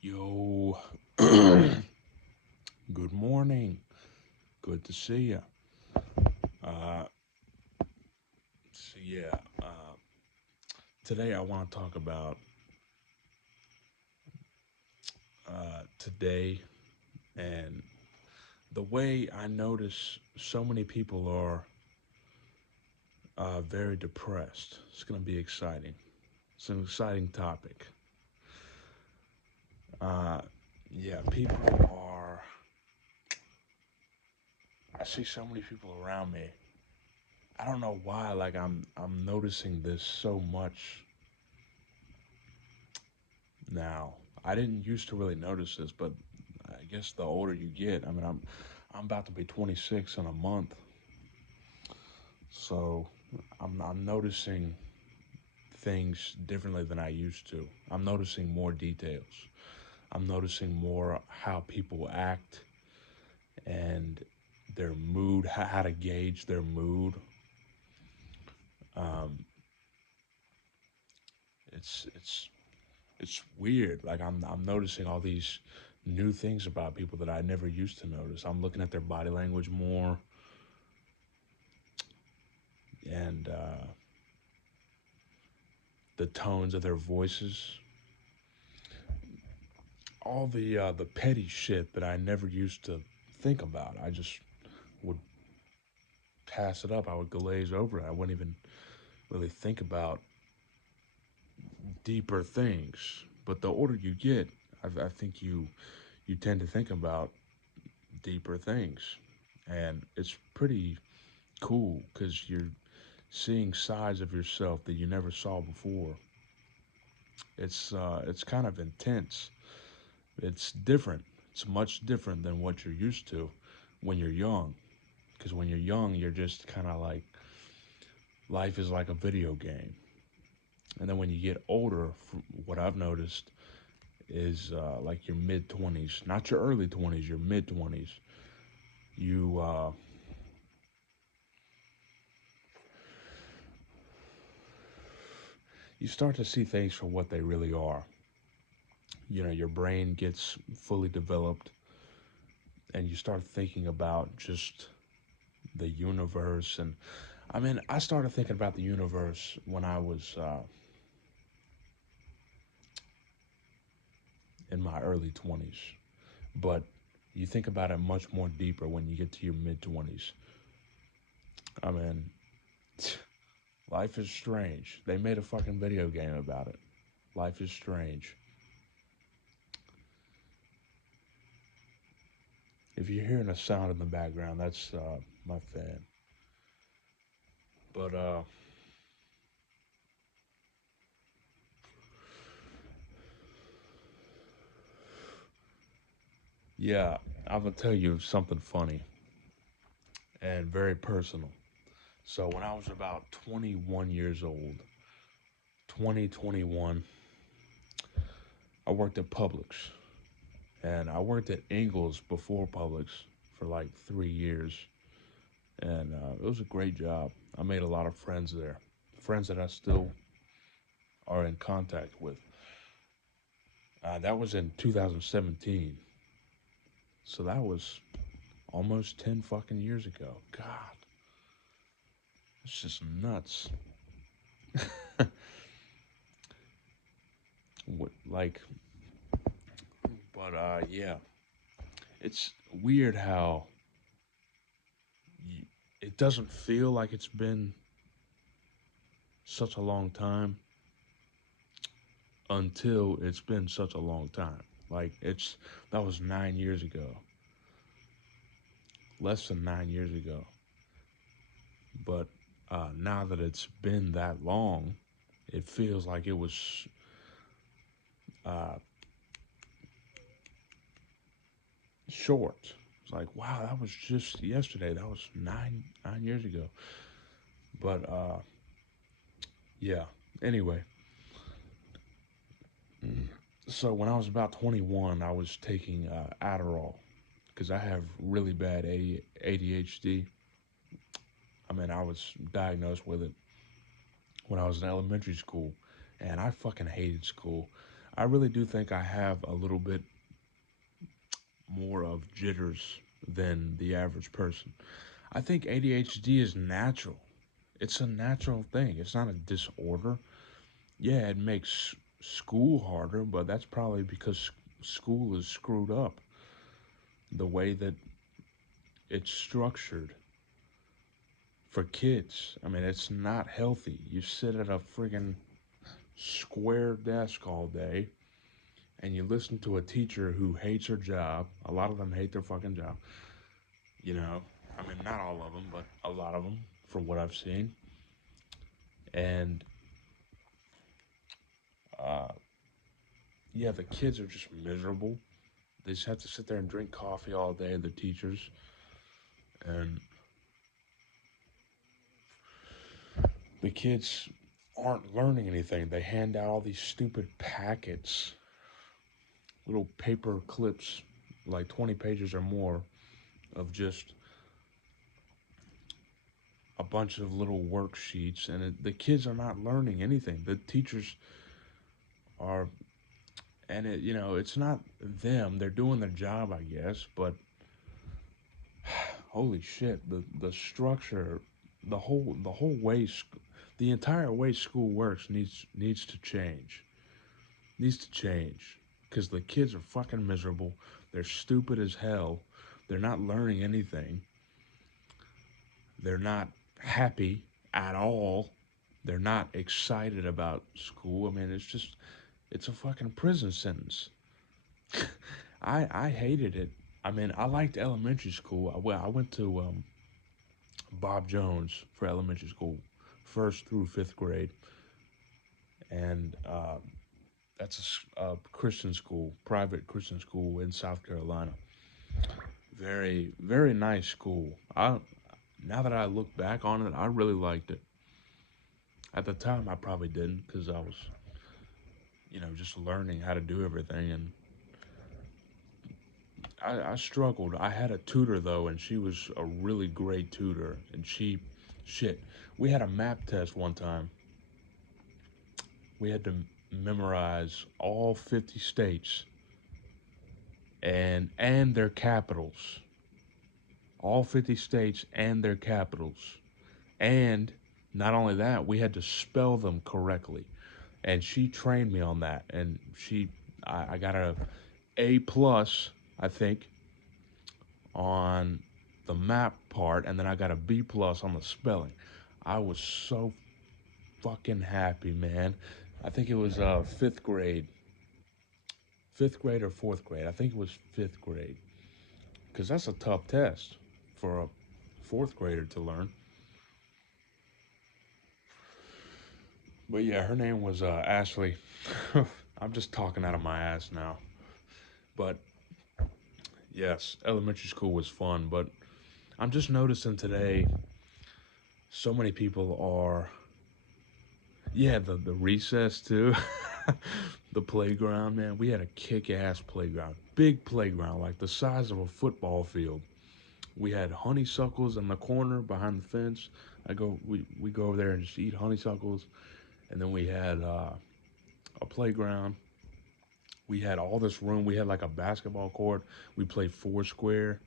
Yo, good morning. Good to see you. Uh, so yeah, uh, Today I want to talk about today and the way I notice so many people are very depressed. It's going to be exciting. It's an exciting topic. Uh, yeah, people are. I see so many people around me. I don't know why. Like I'm noticing this so much now. I didn't used to really notice this, but I guess the older you get, I'm about to be 26 in a month, so I'm noticing things differently than I used to. I'm noticing more details. I'm noticing more how people act and their mood, how to gauge their mood. Um, it's it's weird. Like I'm noticing all these new things about people that I never used to notice. I'm looking at their body language more, and the tones of their voices, all the petty shit that I never used to think about. I just would pass it up. I would glaze over it. I wouldn't even really think about deeper things. But the older you get, I think you tend to think about deeper things, and it's pretty cool because you're seeing sides of yourself that you never saw before. It's kind of intense. It's different. It's much different than what you're used to when you're young. Because when you're young, you're just kind of like life is like a video game. And then when you get older, from what I've noticed is like your mid 20s, not your early 20s, your mid 20s. You you start to see things for what they really are. You know, your brain gets fully developed, and you start thinking about just the universe. And I started thinking about the universe when I was in my early 20s, but you think about it much more deeper when you get to your mid 20s. I mean, life is strange. They made a fucking video game about it. Life is strange. If you're hearing a sound in the background, that's my fan. But yeah, I'm gonna tell you something funny and very personal. So when I was about 21 years old, 2021, I worked at Publix, and I worked at Ingles before Publix for like 3 years, and it was a great job. I made a lot of friends there, friends that I still are in contact with. That was in 2017, so that was almost 10 fucking years ago. God, it's just nuts. Like, but yeah, it's weird how y it doesn't feel like it's been such a long time until it's been such a long time. Like that was 9 years ago, less than 9 years ago. But now that it's been that long, it feels like it was uh, short. It's like, wow, that was just yesterday. That was nine years ago. But yeah. Anyway, so when I was about 21, I was taking Adderall because I have really bad ADHD. I was diagnosed with it when I was in elementary school, and I fucking hated school. I really do think I have a little bit more of jitters than the average person. I think ADHD is natural. It's a natural thing. It's not a disorder. Yeah, it makes school harder, but that's probably because school is screwed up. The way that it's structured for kids. I mean, it's not healthy. You sit at a friggin' square desk all day and you listen to a teacher who hates her job. A lot of them hate their fucking job. You know, I mean, not all of them, but a lot of them, from what I've seen. And uh, yeah, the kids are just miserable. They just have to sit there and drink coffee all day, the teachers. And the kids aren't learning anything. They hand out all these stupid packets, little paper clips, like 20 pages or more, of just a bunch of little worksheets. And the kids are not learning anything. The teachers are, and it's not them. They're doing their job, I guess, but holy shit, the structure, the whole way, the entire way school works needs to change. Needs to change because the kids are fucking miserable. They're stupid as hell. They're not learning anything. They're not happy at all. They're not excited about school. I mean, it's a fucking prison sentence. I hated it. I mean, I liked elementary school. I went to Bob Jones for elementary school, first through fifth grade, and that's a Christian school, private Christian school in South Carolina. Very, very nice school. Now that I look back on it, I really liked it. At the time, I probably didn't because I was, just learning how to do everything, and I struggled. I had a tutor though, and she was a really great tutor, and shit, we had a map test one time. We had to memorize all 50 states and their capitals. All 50 states and their capitals. And not only that, we had to spell them correctly. And she trained me on that. And I got A plus, I think, on the map part, and then I got a B plus on the spelling. I was so fucking happy, man. I think it was fifth grade or fourth grade. I think it was fifth grade, because that's a tough test for a fourth grader to learn. But yeah, her name was Ashley. I'm just talking out of my ass now. But yes, elementary school was fun. But I'm just noticing today, so many people are, yeah, the recess too. The playground, man. We had a kick ass playground. Big playground, like the size of a football field. We had honeysuckles in the corner behind the fence. We go over there and just eat honeysuckles. And then we had a playground. We had all this room. We had like a basketball court. We played foursquare.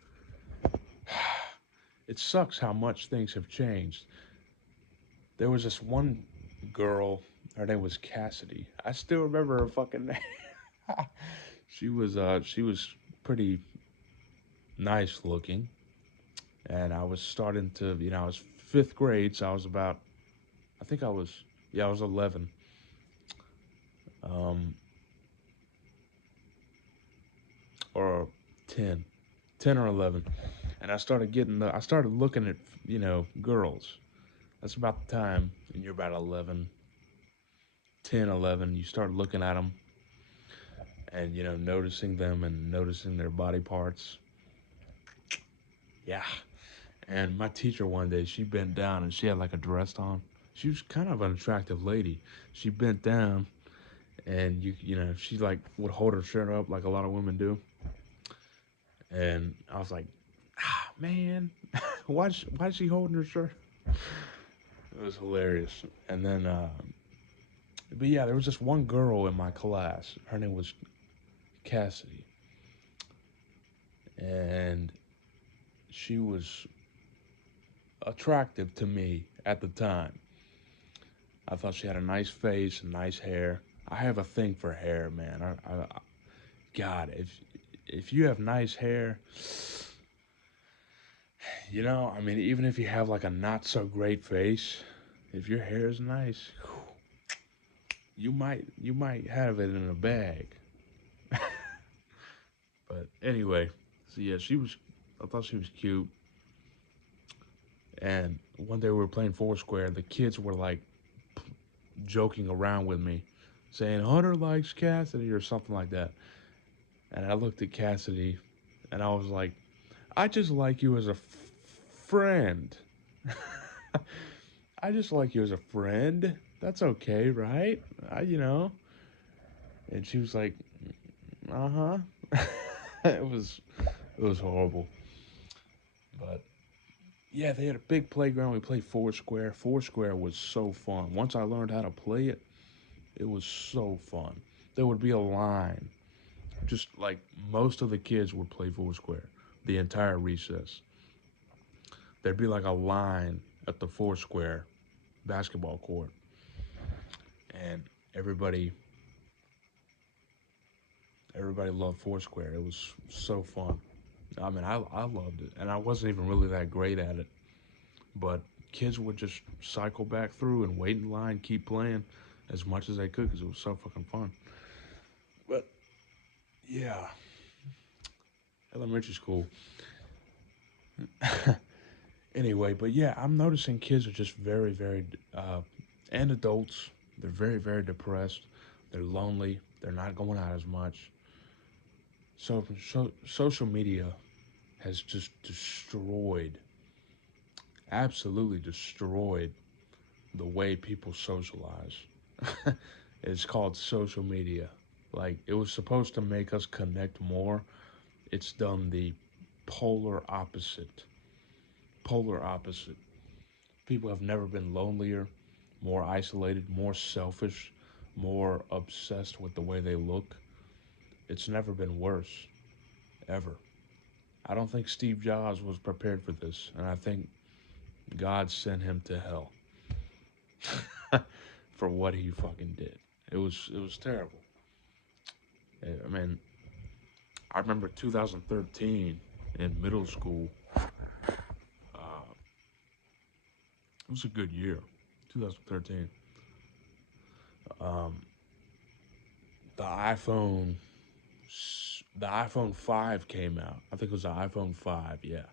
It sucks how much things have changed. There was this one girl. Her name was Cassidy. I still remember her fucking name. She was pretty nice looking, and I was starting to, I was fifth grade, so I was about, I think I was, yeah, I was 11, um, or 10, 10 or 11, and I started looking at, girls. That's about the time, and you're about 11, 10, 11. You start looking at them, and noticing them and noticing their body parts. Yeah. And my teacher one day, she bent down and she had like a dress on. She was kind of an attractive lady. She bent down and she like would hold her shirt up like a lot of women do. And I was like, man, why's she holding her shirt? It was hilarious. And then But yeah, there was this one girl in my class. Her name was Cassidy, and she was attractive to me at the time. I thought she had a nice face and nice hair. I have a thing for hair, man. God, if you have nice hair, I mean, even if you have like a not so great face, if your hair is nice, you might have it in a bag. But anyway, so yeah, she was. I thought she was cute. And one day we were playing Foursquare. The kids were like joking around with me, saying Hunter likes Cassidy or something like that. And I looked at Cassidy, and I was like, I just like you as a friend. I just like you as a friend. That's okay, right? You know. And she was like, uh huh. it was horrible, but yeah, they had a big playground. We played Foursquare. Foursquare was so fun. Once I learned how to play it, it was so fun. There would be a line. Just like most of the kids would play Foursquare the entire recess. There'd be like a line at the Foursquare basketball court, and everybody loved Foursquare. It was so fun. I mean, I loved it, and I wasn't even really that great at it, but kids would just cycle back through and wait in line, keep playing as much as they could because it was so fucking fun. But yeah, elementary school. Anyway, but yeah, I'm noticing kids are just very, very, and adults, they're very, very depressed. They're lonely. They're not going out as much. So social media has just destroyed, absolutely destroyed the way people socialize. It's called social media. Like, it was supposed to make us connect more. It's done the polar opposite. Polar opposite. People have never been lonelier, more isolated, more selfish, more obsessed with the way they look. It's never been worse, ever. I don't think Steve Jobs was prepared for this, and I think God sent him to hell for what he fucking did. It was terrible. I mean, I remember 2013 in middle school. Uh, it was a good year, 2013. Um, the iPhone, the iPhone 5 came out. I think it was the iPhone 5, yeah.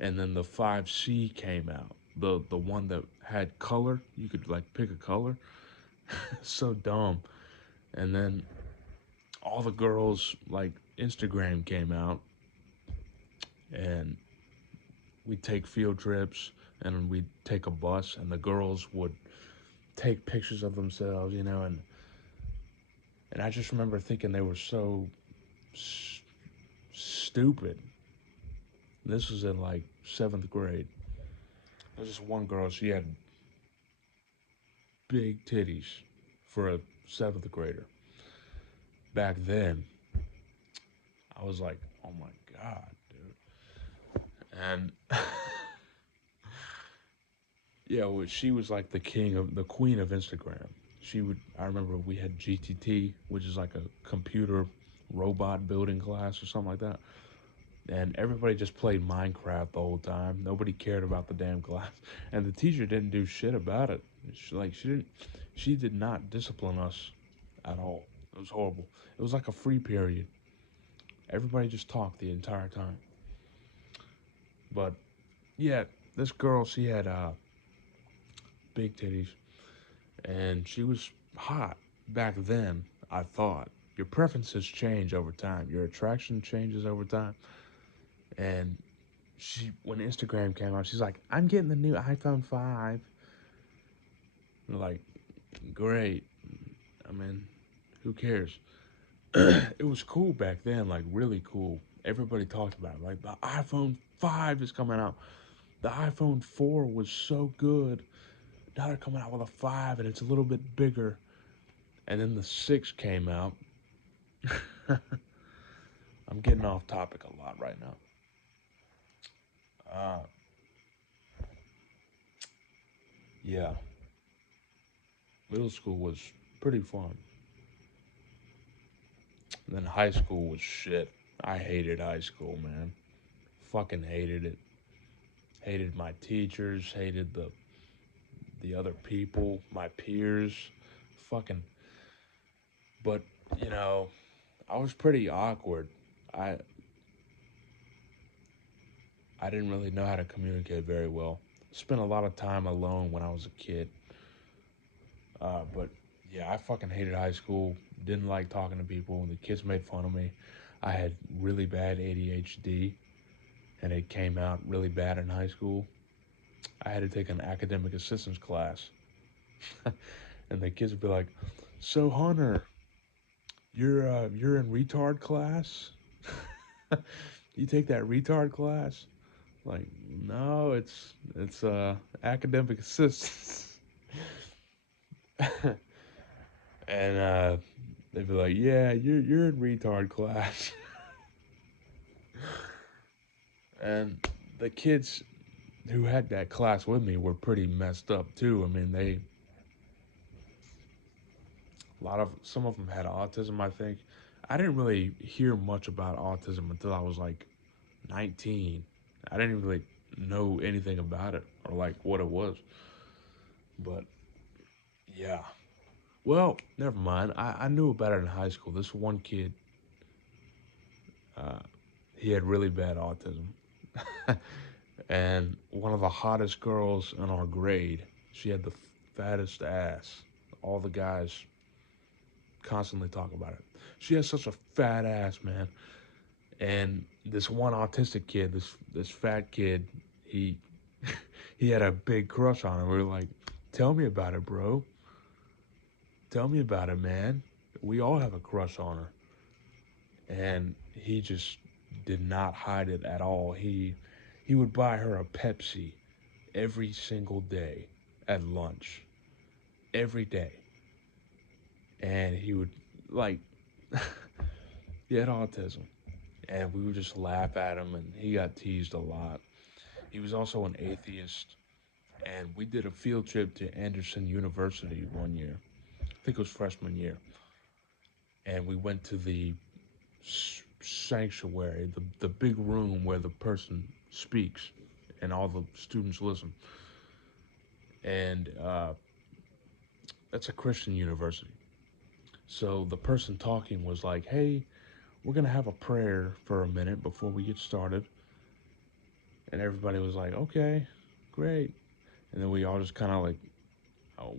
And then the 5C came out. The one that had color. You could like pick a color. So dumb. And then all the girls like Instagram came out, and we'd take field trips, and we'd take a bus, and the girls would take pictures of themselves, and I just remember thinking they were so s- stupid. This was in like seventh grade. There was this one girl. She had big titties for a seventh grader. Back then, I was like, oh my god, dude. And yeah, well, she was like the queen of Instagram. I remember we had GTT, which is like a computer robot building class or something like that. And everybody just played Minecraft the whole time. Nobody cared about the damn class, and the teacher didn't do shit about it. She did not discipline us at all. It was horrible. It was like a free period. Everybody just talked the entire time. But yeah, this girl, she had big titties, and she was hot back then. I thought your preferences change over time. Your attraction changes over time. And when Instagram came out, she's like, "I'm getting the new iPhone 5." And like, great. I mean, who cares? It was cool back then, like really cool. Everybody talked about it. Like the iPhone 5 is coming out. The iPhone 4 was so good. Now they're coming out with a 5 and it's a little bit bigger. And then the six came out. I'm getting off topic a lot right now. Uh, yeah, middle school was pretty fun. And then high school was shit. I hated high school, man. Fucking hated it. Hated my teachers. Hated the other people, my peers. Fucking. But you know, I was pretty awkward. I I didn't really know how to communicate very well. Spent a lot of time alone when I was a kid. But yeah, I fucking hated high school. Didn't like talking to people. The kids made fun of me. I had really bad ADHD, and it came out really bad in high school. I had to take an academic assistance class, and the kids would be like, "So Hunter, you're in retard class? You take that retard class?" Like, no, it's academic assistance. And they'd be like, "Yeah, you're in retard class." And the kids who had that class with me were pretty messed up too. I mean, they a lot of some of them had autism. I think I didn't really hear much about autism until I was like 19. I didn't really know anything about it or like what it was. But yeah, well, never mind. I knew about it in high school. This one kid, uh, he had really bad autism. And one of the hottest girls in our grade, she had the fattest ass. All the guys constantly talk about it. She has such a fat ass, man. And this one autistic kid, this fat kid, he he had a big crush on her. We were like, "Tell me about it, bro. Tell me about it, man. We all have a crush on her." And he just did not hide it at all. He would buy her a Pepsi every single day at lunch, every day, and he would like he had autism, and we would just laugh at him, and he got teased a lot. He was also an atheist, and we did a field trip to Anderson University one year. I think it was freshman year, and we went to the sanctuary, the big room where the person speaks, and all the students listen. And that's a Christian university. So the person talking was like, "Hey, we're gonna have a prayer for a minute before we get started." And everybody was like, "Okay, great." And then we all just kind of like, oh,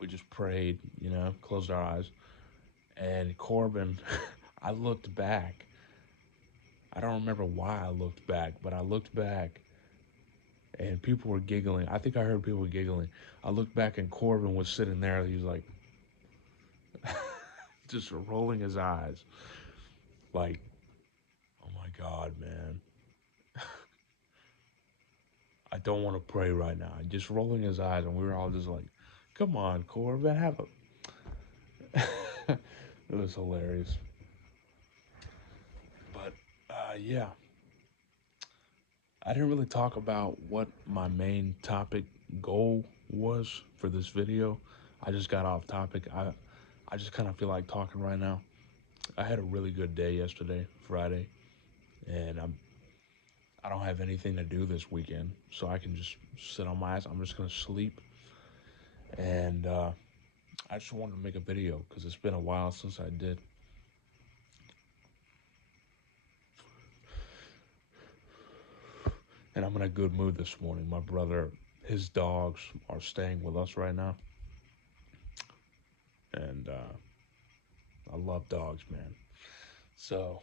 we just prayed, closed our eyes. And Corbin, I looked back. I don't remember why I looked back, but I looked back and people were giggling. I think I heard people giggling. I looked back and Corbin was sitting there. He was like, just rolling his eyes, like, "Oh my God, man, I don't want to pray right now." Just rolling his eyes, and we were all just like, "Come on, Corbin, have a." It was hilarious, but yeah, I didn't really talk about what my main topic goal was for this video. I just got off topic. I just kind of feel like talking right now. I had a really good day yesterday, Friday, and I don't have anything to do this weekend, so I can just sit on my ass. I'm just gonna sleep, and I just wanted to make a video because it's been a while since I did. And I'm in a good mood this morning. My brother, his dogs are staying with us right now, and I love dogs, man. So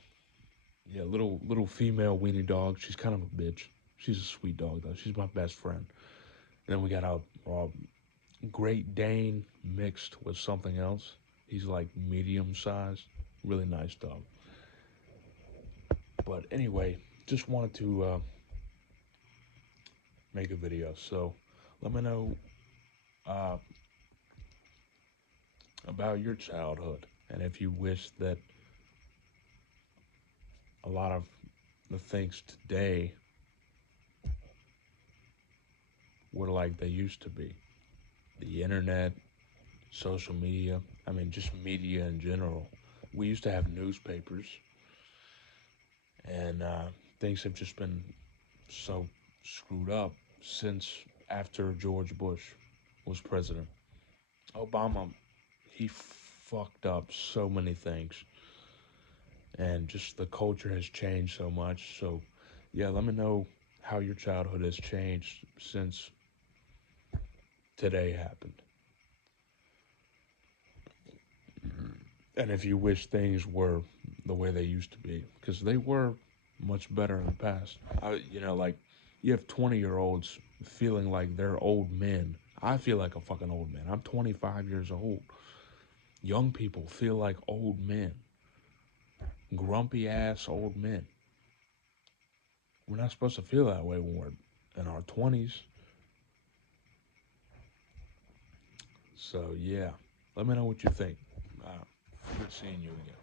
yeah, little female weenie dog. She's kind of a bitch. She's a sweet dog though. She's my best friend. And then we got a Great Dane mixed with something else. He's like medium sized, really nice dog. But anyway, just wanted to make a video. So let me know. Uh, about your childhood. And if you wish that a lot of the things today were like they used to be. The internet, social media, I mean, just media in general. We used to have newspapers, and things have just been so screwed up since after George Bush was president. Obama, he fucked up so many things, and just the culture has changed so much. So, yeah, let me know how your childhood has changed since today happened. And if you wish things were the way they used to be, because they were much better in the past. Like you have 20-year-olds feeling like they're old men. I feel like a fucking old man. I'm 25 years old. Young people feel like old men, grumpy ass old men. We're not supposed to feel that way when we're in our 20s. So, yeah, let me know what you think. Good seeing you again.